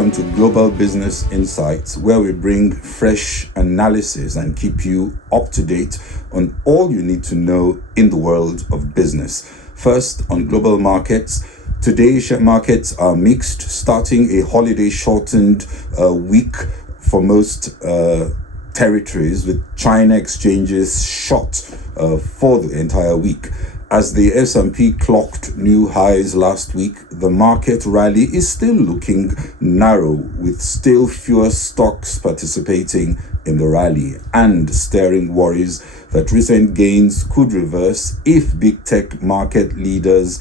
welcome to Global Business Insights, where we bring fresh analysis and keep you up to date on all you need to know in the world of business. First, on global markets. Today, share markets are mixed, starting a holiday-shortened week for most territories, with China exchanges shut for the entire week. As the S&P clocked new highs last week, the market rally is still looking narrow, with still fewer stocks participating in the rally and stirring worries that recent gains could reverse if big tech market leaders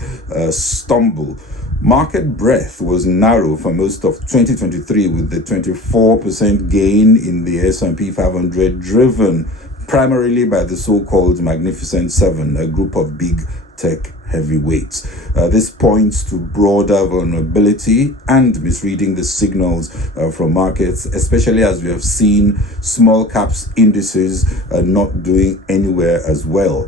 stumble. Market breadth was narrow for most of 2023, with the 24% gain in the S&P 500 driven primarily by the so-called Magnificent Seven, a group of big tech heavyweights. This points to broader vulnerability and misreading the signals from markets, especially as we have seen small caps indices not doing anywhere as well.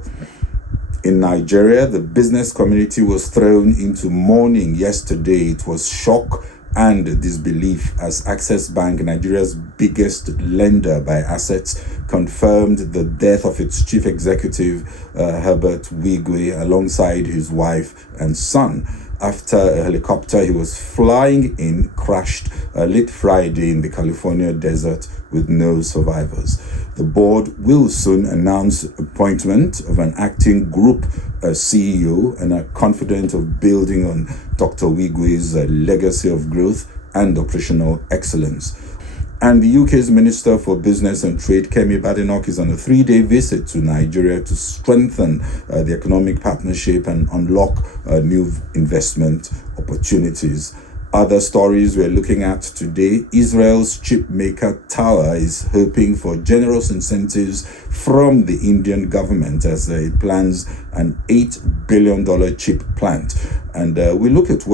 In Nigeria, the business community was thrown into mourning yesterday. It was shock and disbelief as Access Bank, Nigeria's biggest lender by assets, confirmed the death of its chief executive, Herbert Wigwe, alongside his wife and son, after a helicopter he was flying in crashed late Friday in the California desert with no survivors. The board will soon announce appointment of an acting group CEO and are confident of building on Dr. Wigwe's legacy of growth and operational excellence. And the UK's Minister for Business and Trade, Kemi Badenoch, is on a 3-day visit to Nigeria to strengthen the economic partnership and unlock new investment opportunities. Other stories we're looking at today: Israel's chip maker Tower is hoping for generous incentives from the Indian government as it plans an $8 billion chip plant. And we look at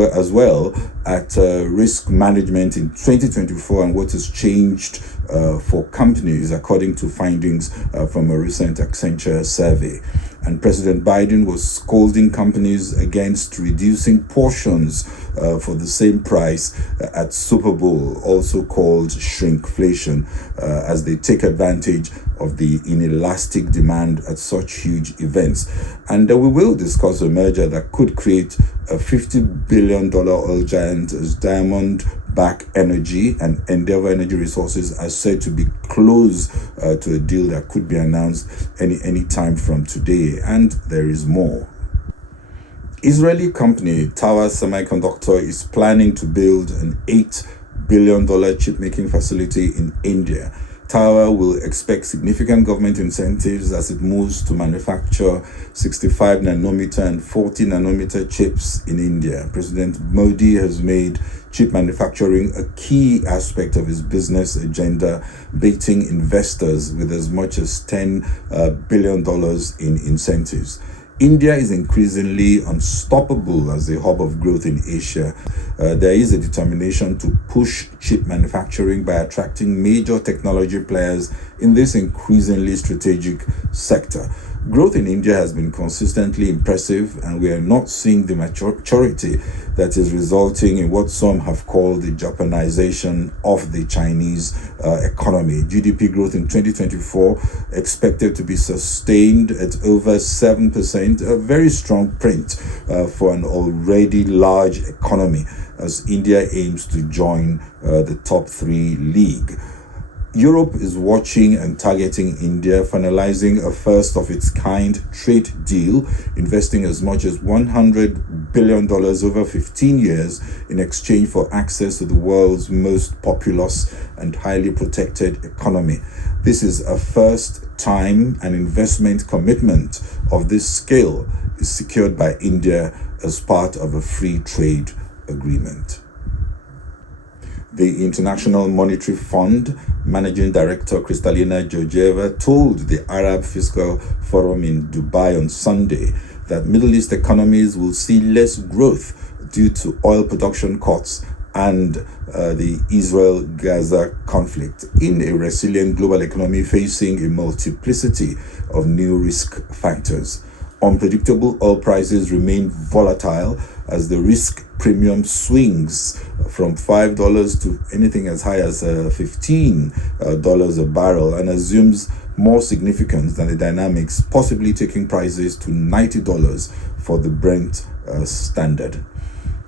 risk management in 2024 and what has changed for companies according to findings from a recent Accenture survey. And President Biden was scolding companies against reducing portions for the same price at Super Bowl, also called shrinkflation, as they take advantage of the inelastic demand at such huge events. And we will discuss a merger that could create a $50 billion oil giant as Diamondback Energy and Endeavor Energy Resources are said to be close to a deal that could be announced any time from today. And there is more. Israeli company Tower Semiconductor is planning to build an $8 billion chip-making facility in India. Tower will expect significant government incentives as it moves to manufacture 65 nanometer and 40 nanometer chips in India. President Modi has made chip manufacturing a key aspect of his business agenda, baiting investors with as much as $10 billion in incentives. India is increasingly unstoppable as a hub of growth in Asia. There is a determination to push chip manufacturing by attracting major technology players in this increasingly strategic sector. Growth in India has been consistently impressive, and we are not seeing the maturity that is resulting in what some have called the Japanization of the Chinese economy. GDP growth in 2024 expected to be sustained at over 7%, a very strong print for an already large economy, as India aims to join the top 3 league. Europe is watching and targeting India, finalizing a first-of-its-kind trade deal, investing as much as $100 billion over 15 years in exchange for access to the world's most populous and highly protected economy. This is a first time an investment commitment of this scale is secured by India as part of a free trade agreement. The International Monetary Fund Managing Director Kristalina Georgieva told the Arab Fiscal Forum in Dubai on Sunday that Middle East economies will see less growth due to oil production cuts and the Israel-Gaza conflict in a resilient global economy facing a multiplicity of new risk factors. Unpredictable oil prices remain volatile as the risk premium swings from $5 to anything as high as $15 a barrel, and assumes more significance than the dynamics, possibly taking prices to $90 for the Brent standard.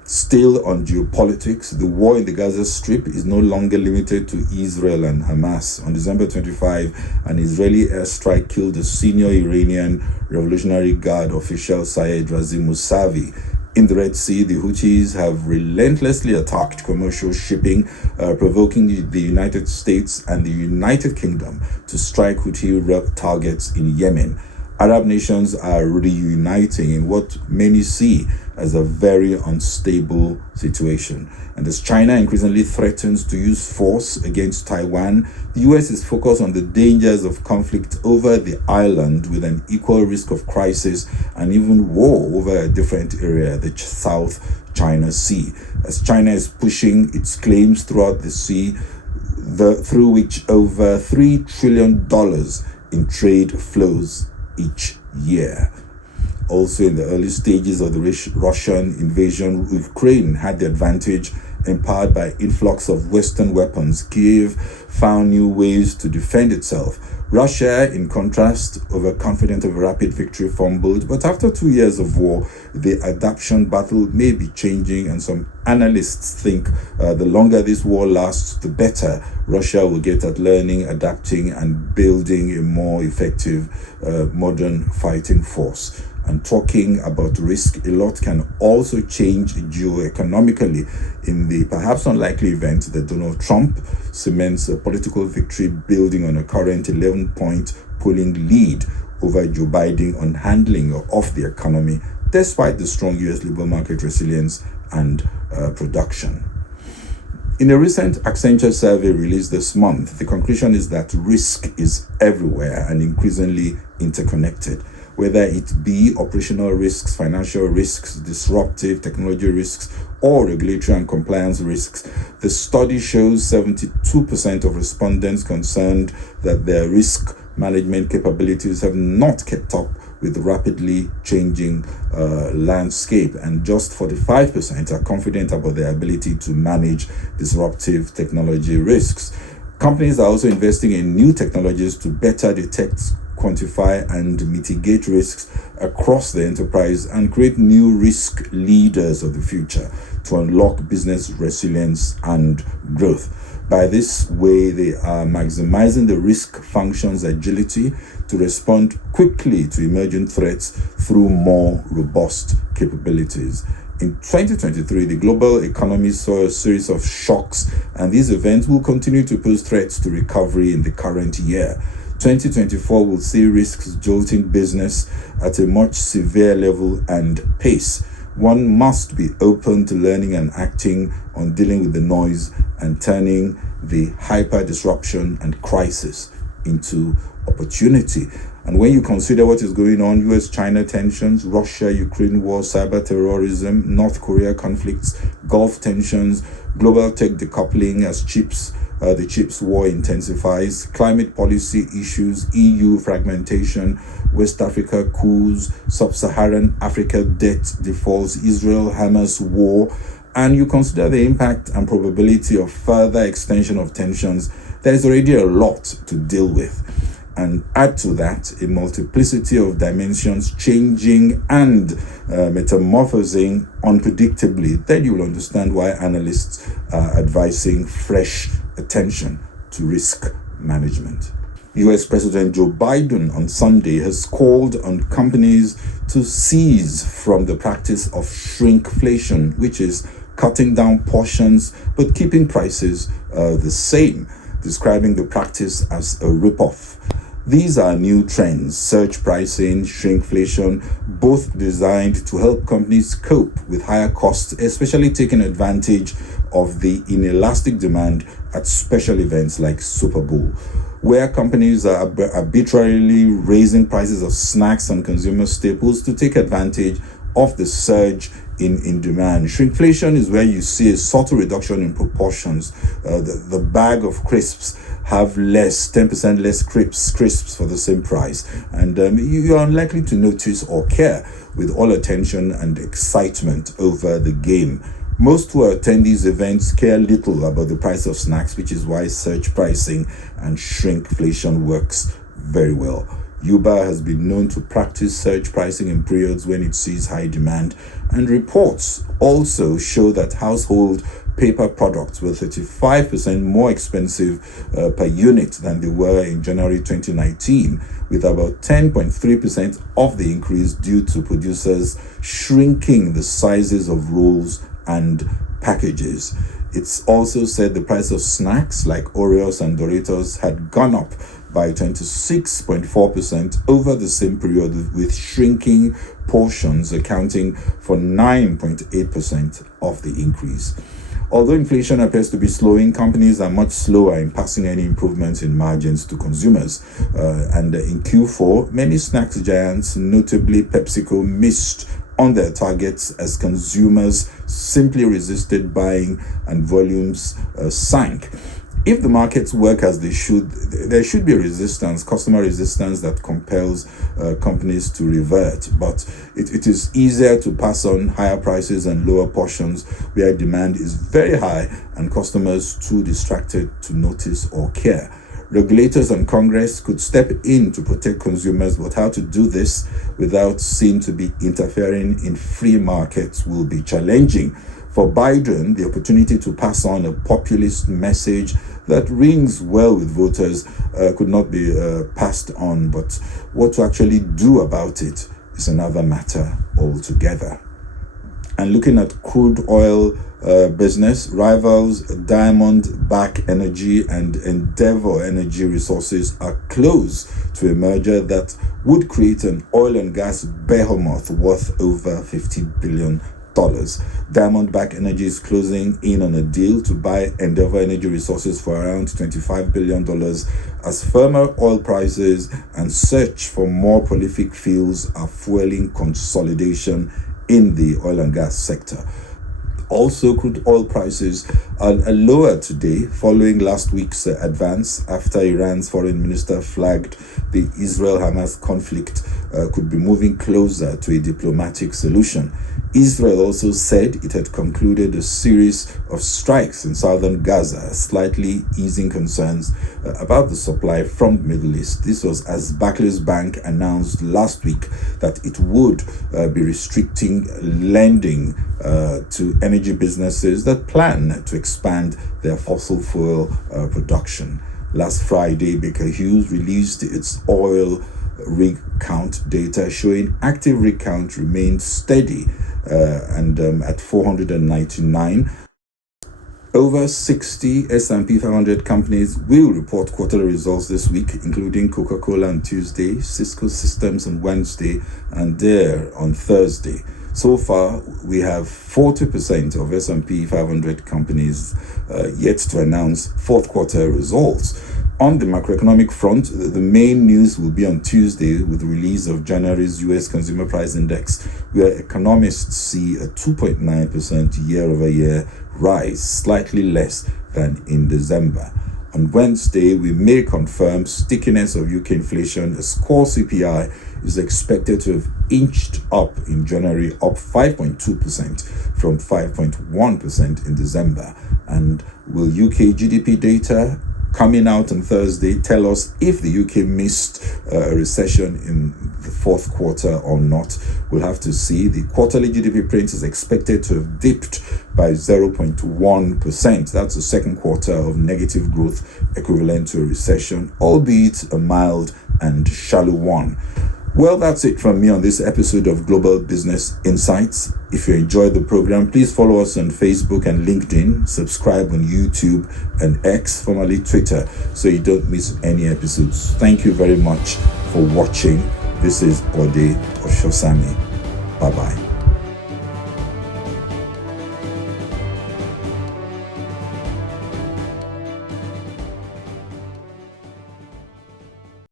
Still on geopolitics, the war in the Gaza Strip is no longer limited to Israel and Hamas. On December 25, an Israeli airstrike killed a senior Iranian Revolutionary Guard official, Sayed Razi Mousavi. In the Red Sea, the Houthis have relentlessly attacked commercial shipping, provoking the United States and the United Kingdom to strike Houthi targets in Yemen. Arab nations are reuniting in what many see as a very unstable situation. And as China increasingly threatens to use force against Taiwan, the US is focused on the dangers of conflict over the island, with an equal risk of crisis and even war over a different area, the South China Sea. As China is pushing its claims throughout the sea, through which over $3 trillion in trade flows each year. Also, in the early stages of the Russian invasion, Ukraine had the advantage, empowered by influx of Western weapons. Kyiv found new ways to defend itself. Russia, in contrast, overconfident of a rapid victory, fumbled. But after 2 years of war, the adaptation battle may be changing, and some analysts think the longer this war lasts, the better Russia will get at learning, adapting, and building a more effective modern fighting force. And talking about risk, a lot can also change geoeconomically in the perhaps unlikely event that Donald Trump cements a political victory, building on a current 11-point polling lead over Joe Biden on handling of the economy, despite the strong U.S. labor market resilience and production. In a recent Accenture survey released this month, the conclusion is that risk is everywhere and increasingly interconnected. Whether it be operational risks, financial risks, disruptive technology risks, or regulatory and compliance risks, the study shows 72% of respondents concerned that their risk management capabilities have not kept up with the rapidly changing landscape, and just 45% are confident about their ability to manage disruptive technology risks. Companies are also investing in new technologies to better detect, quantify, and mitigate risks across the enterprise and create new risk leaders of the future to unlock business resilience and growth. By this way, they are maximizing the risk function's agility to respond quickly to emerging threats through more robust capabilities. In 2023, the global economy saw a series of shocks, and these events will continue to pose threats to recovery in the current year. 2024 will see risks jolting business at a much severe level and pace. One must be open to learning and acting on dealing with the noise and turning the hyper disruption and crisis into opportunity. And when you consider what is going on, US-China tensions, Russia-Ukraine war, cyber terrorism, North Korea conflicts, Gulf tensions, global tech decoupling as the chips war intensifies, climate policy issues, EU fragmentation, West Africa coups, Sub-Saharan Africa debt defaults, Israel-Hamas war, and you consider the impact and probability of further extension of tensions, there is already a lot to deal with. And add to that a multiplicity of dimensions changing and metamorphosing unpredictably, then you will understand why analysts are advising fresh attention to risk management. US President Joe Biden on Sunday has called on companies to cease from the practice of shrinkflation, which is cutting down portions but keeping prices the same, describing the practice as a ripoff. These are new trends, surge pricing, shrinkflation, both designed to help companies cope with higher costs, especially taking advantage of the inelastic demand at special events like Super Bowl, where companies are arbitrarily raising prices of snacks and consumer staples to take advantage of the surge in demand. Shrinkflation is where you see a subtle reduction in proportions. The bag of crisps have 10% less crisps for the same price. And you are unlikely to notice or care, with all attention and excitement over the game. Most who attend these events care little about the price of snacks, which is why surge pricing and shrinkflation works very well. Uber has been known to practice surge pricing in periods when it sees high demand, and reports also show that household paper products were 35% more expensive per unit than they were in January 2019, with about 10.3% of the increase due to producers shrinking the sizes of rolls and packages. It's also said the price of snacks like Oreos and Doritos had gone up by 26.4% over the same period, with shrinking portions accounting for 9.8% of the increase. Although inflation appears to be slowing, companies are much slower in passing any improvements in margins to consumers. And in Q4, many snacks giants, notably PepsiCo, missed on their targets as consumers simply resisted buying and volumes sank. If the markets work as they should, there should be resistance, customer resistance, that compels companies to revert. But it is easier to pass on higher prices and lower portions where demand is very high and customers too distracted to notice or care. Regulators and Congress could step in to protect consumers, but how to do this without seeming to be interfering in free markets will be challenging. For Biden, the opportunity to pass on a populist message that rings well with voters could not be passed on, but what to actually do about it is another matter altogether. And looking at crude oil business, rivals Diamondback Energy and Endeavor Energy Resources are close to a merger that would create an oil and gas behemoth worth over $50 billion. Diamondback Energy is closing in on a deal to buy Endeavor Energy Resources for around $25 billion as firmer oil prices and search for more prolific fields are fueling consolidation in the oil and gas sector. Also, crude oil prices are lower today following last week's advance after Iran's foreign minister flagged the Israel-Hamas conflict could be moving closer to a diplomatic solution. Israel also said it had concluded a series of strikes in southern Gaza, slightly easing concerns about the supply from the Middle East. This was as Barclays Bank announced last week that it would be restricting lending to energy businesses that plan to expand their fossil fuel production. Last Friday, Baker Hughes released its oil rig count data showing active rig count remained steady and at 499. Over 60 S&P 500 companies will report quarterly results this week, including Coca-Cola on Tuesday, Cisco Systems on Wednesday, and Dare on Thursday. So far, we have 40% of S&P 500 companies yet to announce fourth quarter results. On the macroeconomic front, the main news will be on Tuesday with the release of January's U.S. Consumer Price Index, where economists see a 2.9% year-over-year rise, slightly less than in December. On Wednesday, we may confirm stickiness of UK inflation as core CPI is expected to have inched up in January, up 5.2% from 5.1% in December. And will UK GDP data coming out on Thursday tell us if the UK missed a recession in the fourth quarter or not? We'll have to see. The quarterly GDP print is expected to have dipped by 0.1%. That's the second quarter of negative growth equivalent to a recession, albeit a mild and shallow one. Well, that's it from me on this episode of Global Business Insights. If you enjoyed the program, please follow us on Facebook and LinkedIn, subscribe on YouTube and X, formerly Twitter, so you don't miss any episodes. Thank you very much for watching. This is Bode Oshosami. Bye-bye.